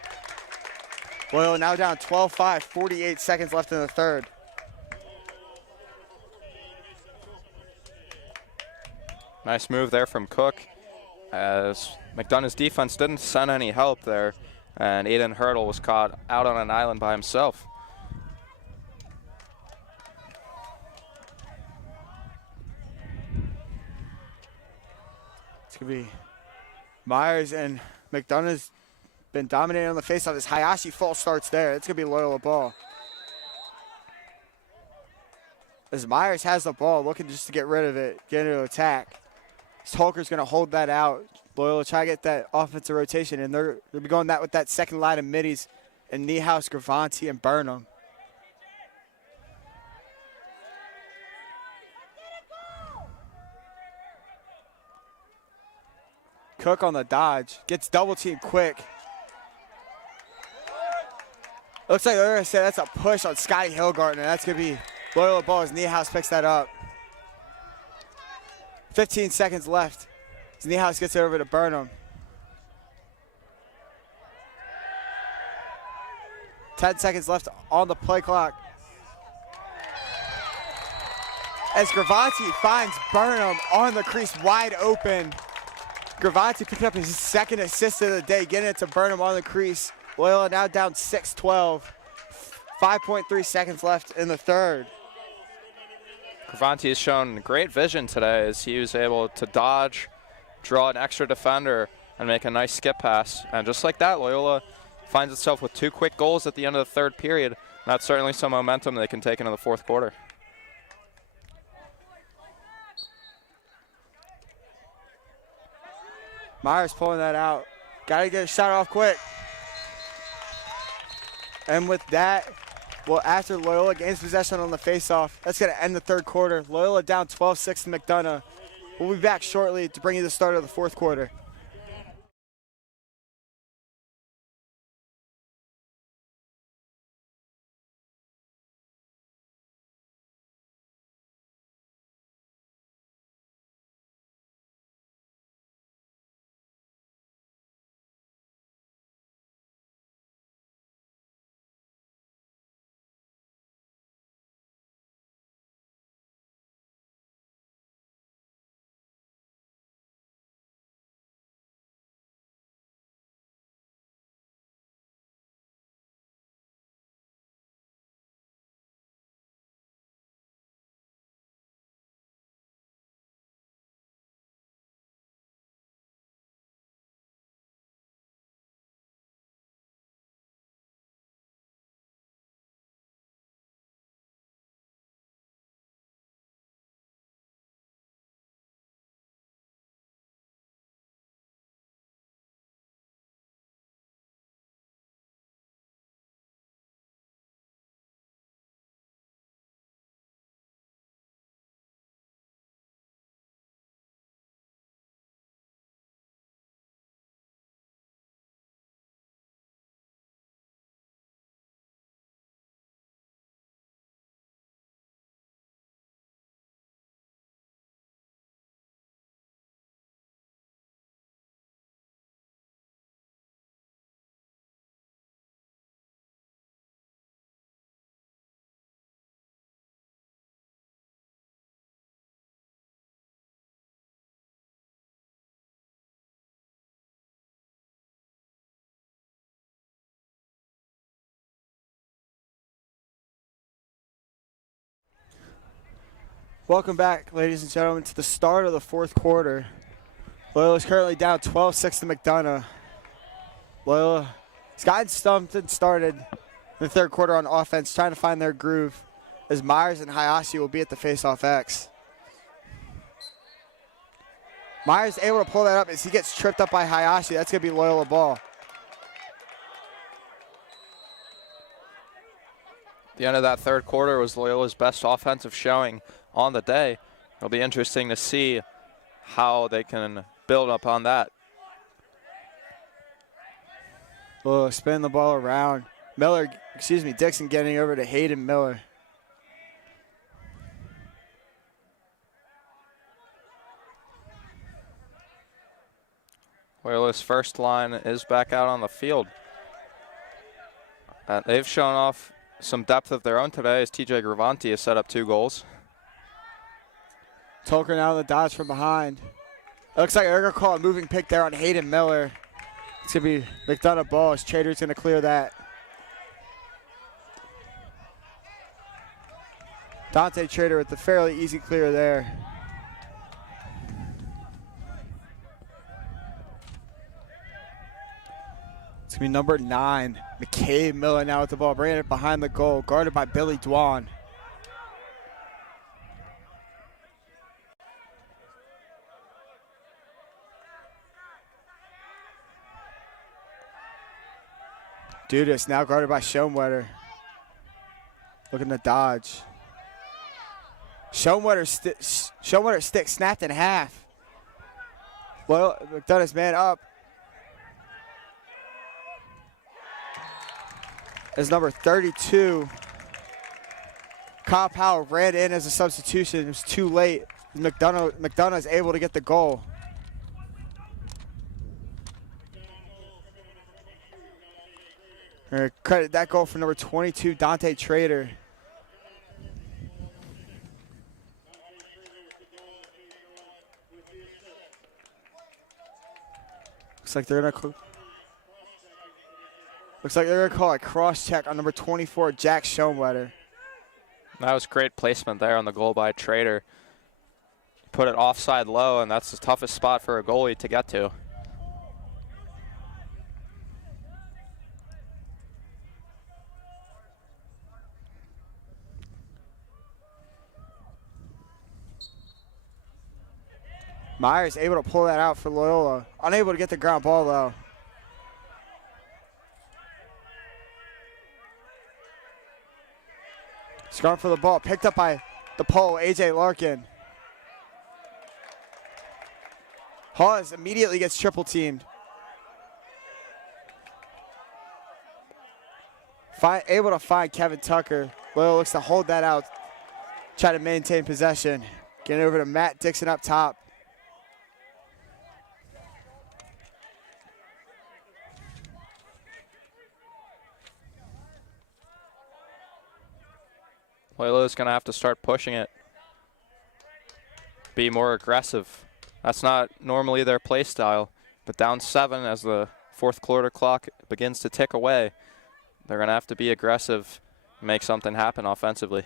Loyola now down 12-5, 48 seconds left in the third. Nice move there from Cook, as McDonough's defense didn't send any help there, and Aiden Hurdle was caught out on an island by himself. It's going to be Myers, and McDonough's been dominating on the faceoff. As Hayashi false starts there. It's going to be Loyola ball. As Myers has the ball, looking just to get rid of it, get into attack. Tolker's going to hold that out. Loyola try to get that offensive rotation, and they'll be going that with that second line of middies and Niehaus, Gravanti, and Burnham. Cook on the dodge, gets double teamed quick. Looks like they're going to say that's a push on Scotty Hillgartner. That's going to be Loyola ball as Niehaus picks that up. 15 seconds left as Niehaus gets it over to Burnham. 10 seconds left on the play clock. As Gravanti finds Burnham on the crease wide open. Gravanti picking up his second assist of the day, getting it to Burnham on the crease. Loyola now down 6-12. 5.3 seconds left in the third. Gravanti has shown great vision today as he was able to dodge, draw an extra defender, and make a nice skip pass. And just like that, Loyola finds itself with 2 quick goals at the end of the third period. That's certainly some momentum they can take into the fourth quarter. Myers pulling that out. Got to get a shot off quick. And with that, well, after Loyola gains possession on the faceoff, that's going to end the third quarter. Loyola down 12-6 to McDonogh. We'll be back shortly to bring you the start of the fourth quarter. Welcome back, ladies and gentlemen, to the start of the fourth quarter. Loyola is currently down 12-6 to McDonogh. Loyola has gotten stumped and started in the third quarter on offense, trying to find their groove, as Myers and Hayashi will be at the faceoff X. Myers able to pull that up as he gets tripped up by Hayashi. That's going to be Loyola ball. The end of that third quarter was Loyola's best offensive showing on the day. It'll be interesting to see how they can build upon that. Oh, spin the ball around. Dixon getting over to Hayden Miller. Loyola's first line is back out on the field. They've shown off some depth of their own today as TJ Gravanti has set up 2 goals. Tolker now in the dodge from behind. It looks like they're going to call a moving pick there on Hayden Miller. It's going to be McDonogh ball as Trader's going to clear that. Dante Trader with the fairly easy clear there. It's going to be number 9, McCabe Miller now with the ball, bringing it behind the goal, guarded by Billy Dwan. Dudas now guarded by Schoenwetter. Looking to dodge. Schoenwetter's stick snapped in half. Well, McDonough's man up. As number 32, Kyle Powell ran in as a substitution. It was too late. McDonogh is able to get the goal. Credit that goal for number 22, Dante Trader. Looks like they're gonna call a cross check on number 24, Jack Schoenwetter. That was great placement there on the goal by Trader. Put it offside low, and that's the toughest spot for a goalie to get to. Myers able to pull that out for Loyola. Unable to get the ground ball, though. Scrum for the ball, picked up by the pole, A.J. Larkin. Hawes immediately gets triple teamed. Able to find Kevin Tucker. Loyola looks to hold that out, try to maintain possession. Getting over to Matt Dixon up top. Loyola's going to have to start pushing it. Be more aggressive. That's not normally their play style, but down 7 as the fourth quarter clock begins to tick away. They're going to have to be aggressive and make something happen offensively.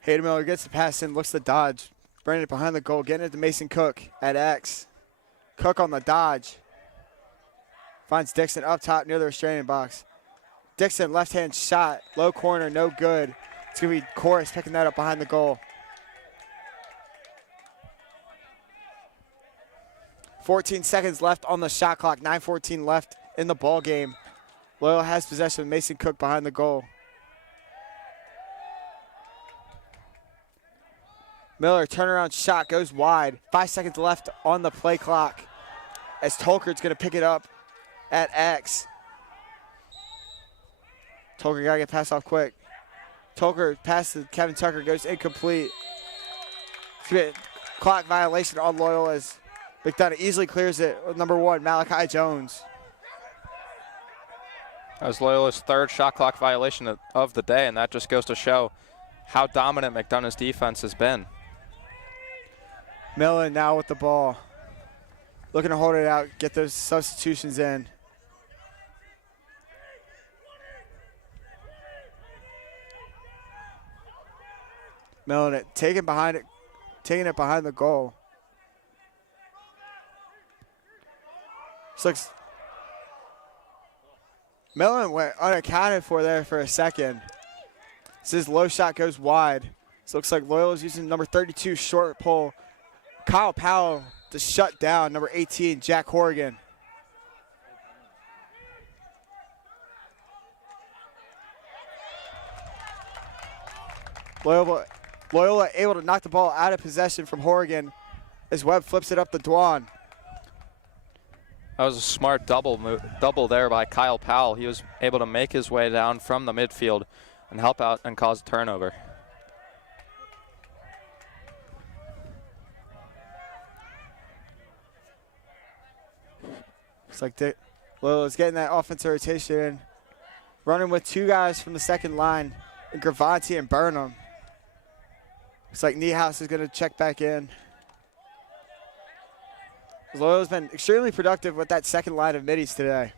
Hayden Miller gets the pass in, looks to dodge. Bringing it behind the goal, getting it to Mason Cook at X. Cook on the dodge. Finds Dixon up top near the restraining box. Dixon, left-hand shot, low corner, no good. It's going to be Corus picking that up behind the goal. 14 seconds left on the shot clock, 9:14 left in the ball game. Loyola has possession with Mason Cook behind the goal. Miller, turnaround shot, goes wide. 5 seconds left on the play clock as Tolkert's going to pick it up at X. Tolker got to get passed off quick. Tolker pass to Kevin Tucker, goes incomplete. It's going to be a clock violation on Loyola as McDonogh easily clears it with number 1, Malachi Jones. That was Loyola's third shot clock violation of the day, and that just goes to show how dominant McDonough's defense has been. Millen now with the ball. Looking to hold it out, get those substitutions in. Millen taking it behind the goal. Millen went unaccounted for there for a second. His low shot goes wide. So it looks like Loyola's using number 32 short pull. Kyle Powell to shut down number 18, Jack Horrigan. Loyola able to knock the ball out of possession from Horrigan as Webb flips it up to Dwan. That was a smart double there by Kyle Powell. He was able to make his way down from the midfield and help out and cause a turnover. Looks like Loyola's getting that offensive rotation in. running with two guys from the second line, Gravanti and Burnham. Looks like Niehaus is going to check back in. Loyola's been extremely productive with that second line of middies today.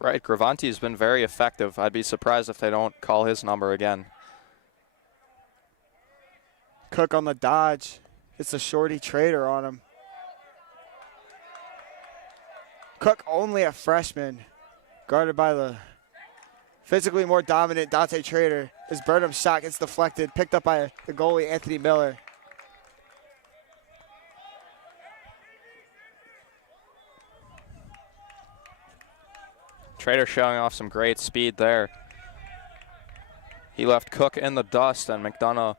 Right, Gravanti has been very effective. I'd be surprised if they don't call his number again. Cook on the dodge. It's a shorty trader on him. Cook, only a freshman, guarded by the physically more dominant Dante Trader. As Burnham's shot gets deflected, picked up by the goalie Anthony Miller. Trader showing off some great speed there. He left Cook in the dust, and McDonogh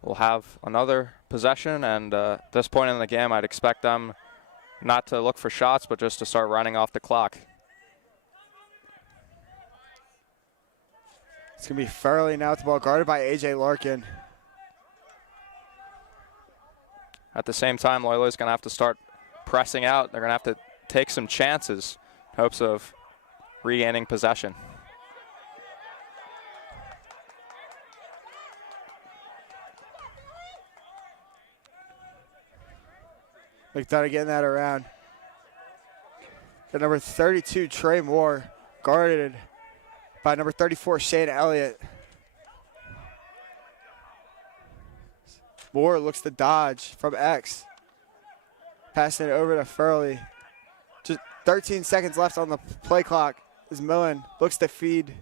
will have another possession. And at this point in the game, I'd expect them not to look for shots, but just to start running off the clock. It's going to be Furley now with the ball, guarded by A.J. Larkin. At the same time, Loyola's going to have to start pressing out. They're going to have to take some chances in hopes of regaining possession. McDonogh getting that around. The number 32, Trey Moore, guarded by number 34, Shane Elliott. Moore looks to dodge from X. Passing it over to Furley. Just 13 seconds left on the play clock as Millen looks to feed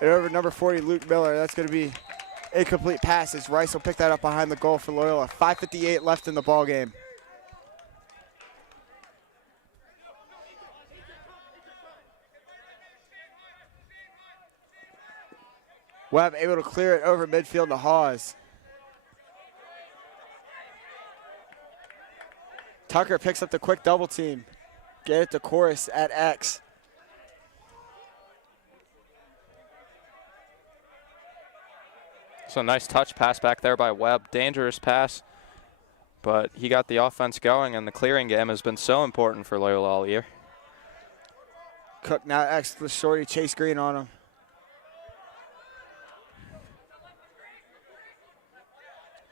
it over to number 40, Luke Miller. That's going to be incomplete passes. Rice will pick that up behind the goal for Loyola. 5:58 left in the ball game. Webb able to clear it over midfield to Hawes. Tucker picks up the quick double team. Get it to Chorus at X. So nice touch pass back there by Webb. Dangerous pass, but he got the offense going, and the clearing game has been so important for Loyola all year. Cook now X to the shorty, Chase Green on him.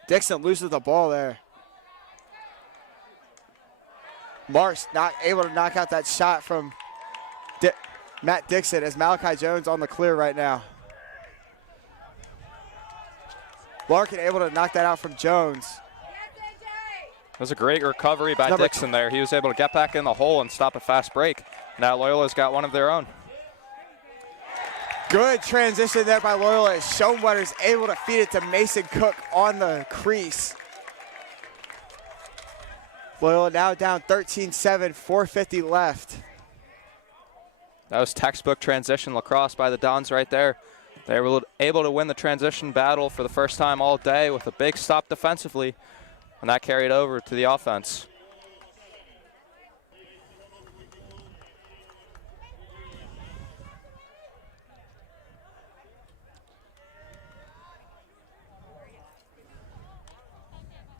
Dixon loses the ball there. Marsh not able to knock out that shot from Matt Dixon as Malachi Jones on the clear right now. Larkin able to knock that out from Jones. It was a great recovery by Dixon there. He was able to get back in the hole and stop a fast break. Now Loyola's got one of their own. Good transition there by Loyola as Schoenwetter's able to feed it to Mason Cook on the crease. Loyola now down 13-7, 4:50 left. That was textbook transition lacrosse by the Dons right there. They were able to win the transition battle for the first time all day with a big stop defensively, and that carried over to the offense.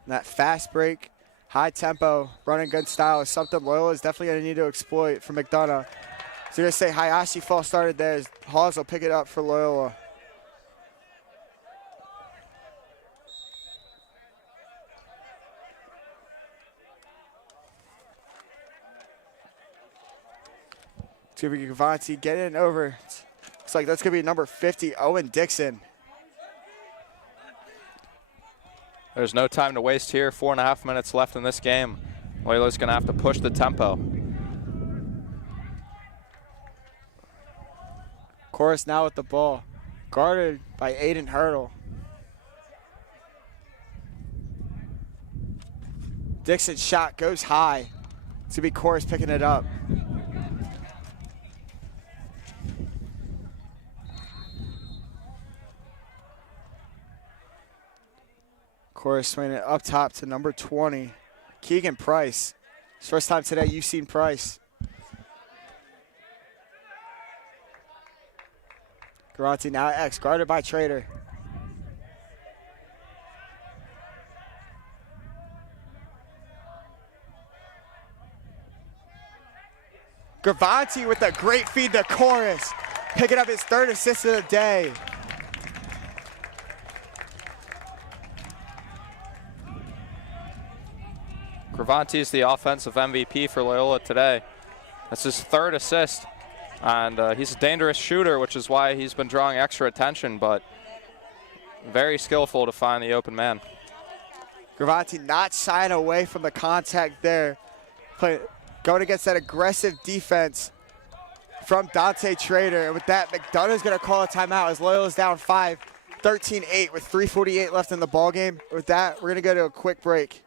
That fast break, high tempo, running good style is something Loyola is definitely going to need to exploit for McDonogh. So you're going to say Hayashi false started there. Hawes will pick it up for Loyola. It's going to be Gavanti getting it over. Looks like that's going to be number 50, Owen Dixon. There's no time to waste here. 4.5 minutes left in this game. Loyola's going to have to push the tempo. Chorus now with the ball, guarded by Aiden Hurdle. Dixon's shot goes high. It's going to be Chorus picking it up. Chorus swinging it up top to number 20, Keegan Price. It's first time today you've seen Price. Garanti now X, guarded by Trader. Gravanti with a great feed to Chorus. picking up his 3rd assist of the day. Gravanti is the offensive MVP for Loyola today. That's his 3rd assist, and he's a dangerous shooter, which is why he's been drawing extra attention, but very skillful to find the open man. Gravanti not shying away from the contact there. Going against that aggressive defense from Dante Trader. And with that, McDonough's going to call a timeout as Loyola's down 5, 13-8 with 3:48 left in the ballgame. With that, we're going to go to a quick break.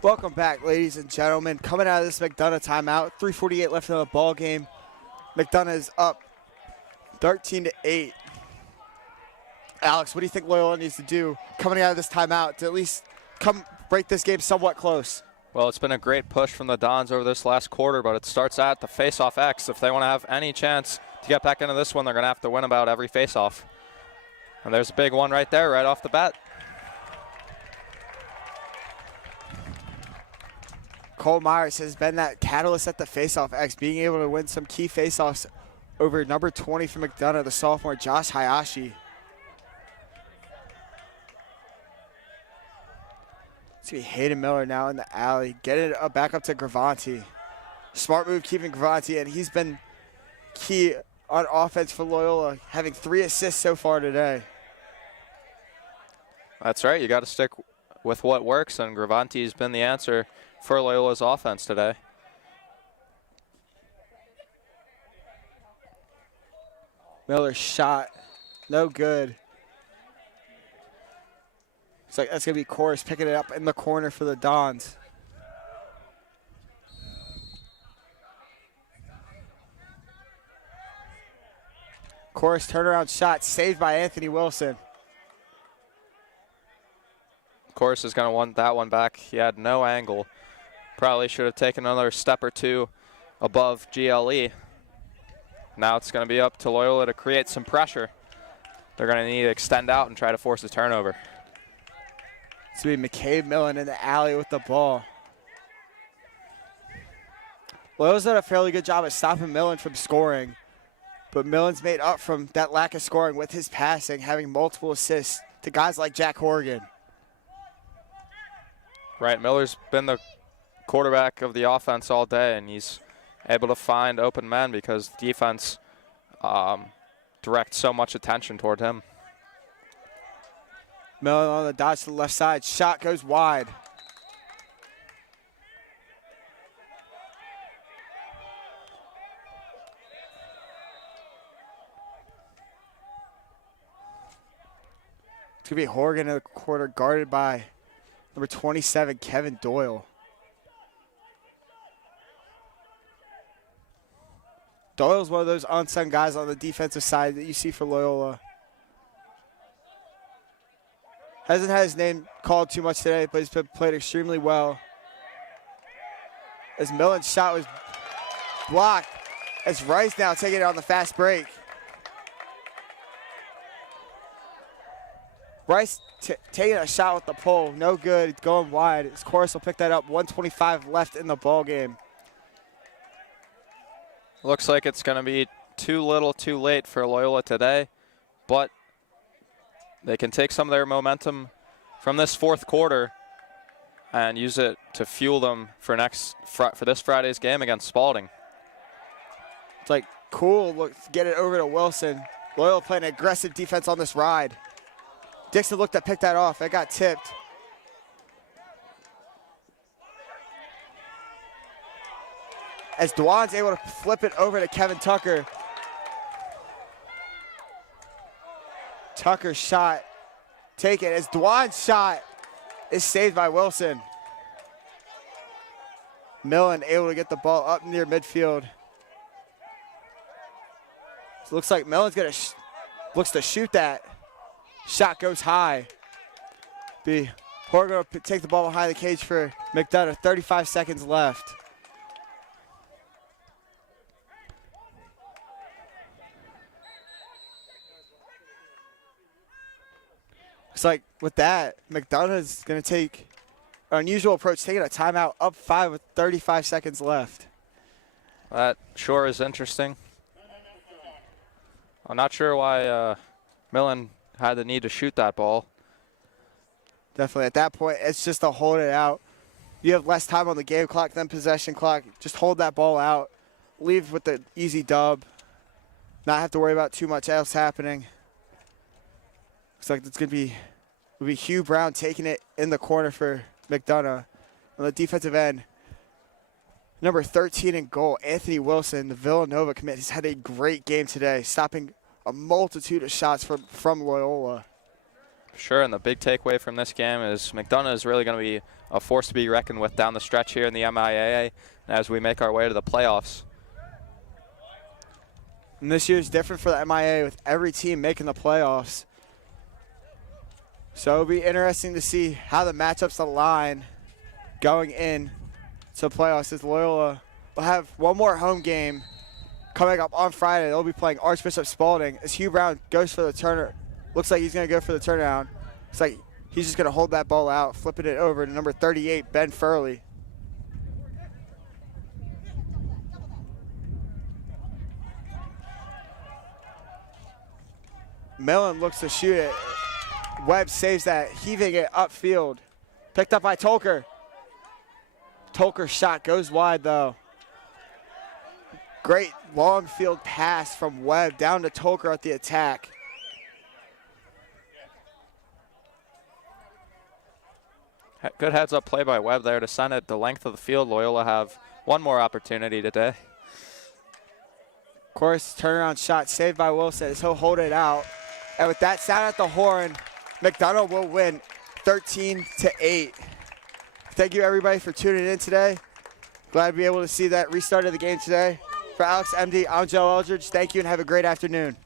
Welcome back, ladies and gentlemen. Coming out of this McDonogh timeout, 3:48 left in the ball game. McDonogh is up 13-8. Alex, what do you think Loyola needs to do coming out of this timeout to at least come break this game somewhat close? Well, it's been a great push from the Dons over this last quarter, but it starts at the face-off X. If they want to have any chance to get back into this one, they're going to have to win about every face-off. And there's a big one right there, right off the bat. Cole Myers has been that catalyst at the face-off X, being able to win some key face-offs over number 20 for McDonogh, the sophomore Josh Hayashi. It's going to be Hayden Miller now in the alley, getting it back up to Gravanti. Smart move keeping Gravanti, and he's been key on offense for Loyola, having 3 assists so far today. That's right. You got to stick with what works, and Gravanti's been the answer for Loyola's offense today. Miller's shot, no good. It's like that's going to be Corus picking it up in the corner for the Dons. Corus turnaround shot saved by Anthony Wilson. Corus is going to want that one back. He had no angle. Probably should have taken another step or two above GLE. Now it's going to be up to Loyola to create some pressure. They're going to need to extend out and try to force a turnover. It's going to be McCabe Millen in the alley with the ball. Loyola's done a fairly good job at stopping Millen from scoring, but Millen's made up from that lack of scoring with his passing, having multiple assists to guys like Jack Horgan. Right, Miller's been the quarterback of the offense all day, and he's able to find open men because defense directs so much attention toward him. Millen on the dodge to the left side. Shot goes wide. It's going to be Horgan in the quarter, guarded by number 27, Kevin Doyle. Doyle's one of those unsung guys on the defensive side that you see for Loyola. Hasn't had his name called too much today, but he's been played extremely well. As Millen's shot was blocked, as Rice now taking it on the fast break. Bryce taking a shot with the pole. No good. Going wide. His course will pick that up. 1:25 left in the ball game. Looks like it's going to be too little too late for Loyola today, but they can take some of their momentum from this fourth quarter and use it to fuel them for this Friday's game against Spalding. It's like cool. Look, get it over to Wilson. Loyola playing aggressive defense on this ride. Dixon looked to pick that off. It got tipped. As Dwan's able to flip it over to Kevin Tucker. Tucker's shot taken as Dwan's shot is saved by Wilson. Millen able to get the ball up near midfield. So looks like Millen's gonna looks to shoot that. Shot goes high. Horgo take the ball behind the cage for McDonogh. 35 seconds left. Looks like with that, McDonough's going to take an unusual approach, taking a timeout, up 5 with 35 seconds left. That sure is interesting. I'm not sure why Millen had the need to shoot that ball. Definitely at that point, it's just to hold it out. You have less time on the game clock than possession clock. Just hold that ball out. Leave with the easy dub. Not have to worry about too much else happening. Looks like it's going to be Hugh Brown taking it in the corner for McDonogh. On the defensive end, number 13 in goal, Anthony Wilson, the Villanova commit, has had a great game today, stopping a multitude of shots from Loyola. Sure, and the big takeaway from this game is McDonogh is really going to be a force to be reckoned with down the stretch here in the MIAA as we make our way to the playoffs. And this year is different for the MIA with every team making the playoffs. So it'll be interesting to see how the matchups align going in to the playoffs, as Loyola will have one more home game coming up on Friday. They'll be playing Archbishop Spalding as Hugh Brown goes for the turner. Looks like he's going to go for the turnaround. Looks like he's just going to hold that ball out, flipping it over to number 38, Ben Furley. Millen looks to shoot it. Webb saves that, heaving it upfield. Picked up by Tolker. Tolker's shot goes wide, though. Great long field pass from Webb down to Tolker at the attack. Good heads-up play by Webb there to send it the length of the field. Loyola have one more opportunity today. Of course, turnaround shot saved by Wilson as he'll hold it out. And with that sound at the horn, McDonogh will win 13-8. Thank you, everybody, for tuning in today. Glad to be able to see that restart of the game today. For Alex MD, I'm Joe Eldridge. Thank you and have a great afternoon.